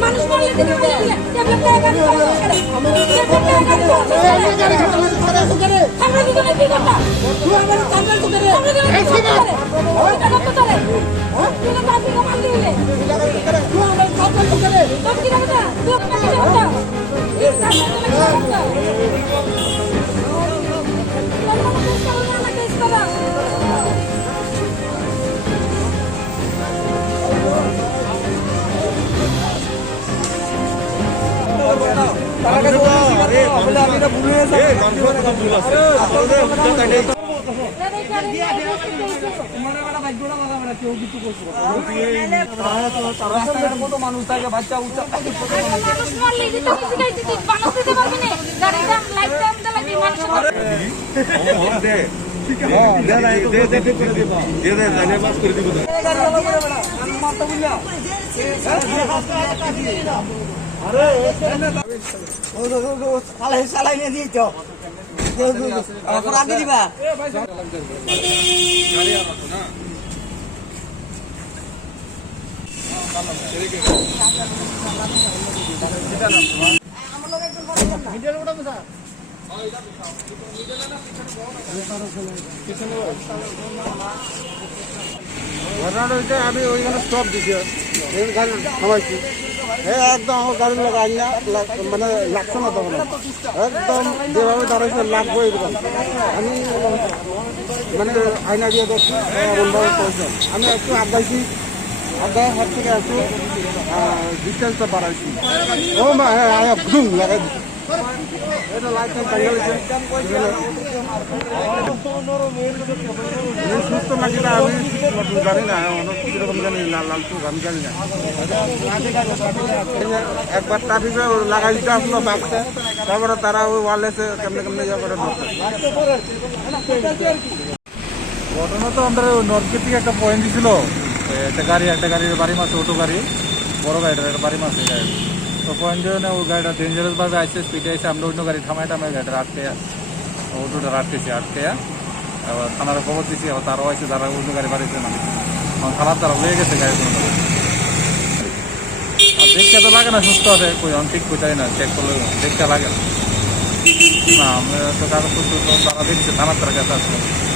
মানুষ মারলে মানুষ থাকে বাচ্চা উচ্চা চালাই নিয়ে দিই তো আগে দিবা ঘটনাটা হচ্ছে আমি ওইখানে স্টপ দিছি গাড়ি থামাইছি একদম আমার গাড়ি লাগাই না মানে লাগছে না তখন একদম যেভাবে দাঁড়াইছে লাগবো এরকম আমি মানে আয়না দিয়ে দেখছি এমনভাবে পৌঁছাম আমি একটু আগাইছি আগায় হাত থেকে একটু ডিস্টেন্সটা বাড়াইছি ও মা হ্যাঁ ঘুম লাগাই দিচ্ছি এটা লাইসেন্স টাঙ্গাইছে সুস্থ নাকি না আমি জানি না কিরকম জানি লাল চোখ আমি জানি না একবার ট্রাফিকে লাগাই দিতে আসলো বাসটা তারপরে তারা ওই ওয়ারলেসে কেমনে কেমনে ইয়ে করে ঘটনা তো আমরা নর্থ থেকে একটা পয়েন্ট দিছিল একটা গাড়ির বাড়ি মাসে অটো গাড়ি বড় গাড়িটার একটা বাড়ি মাসে গাড়ি তো পয়েন্ট ওই গাড়িটা ডেঞ্জারাসভাবে আসছে স্পিডে আসছে আমরা অন্য গাড়ি থামাই গাড়িটা আটকে অটোটা আটকে এবার থানার খবর দিচ্ছি আবার তারাও আছে তারা অন্য গাড়ি বাড়িতে না থানার তারা লেগে গেছে গাড়ি কোনো আর দেখতে তো লাগে না সুস্থ আছে ঠিক কোথায় না চেক করলে দেখতে লাগে না আমরা তো কাগজপত্র তারা দেখছে থানার তারা কাছে আসলে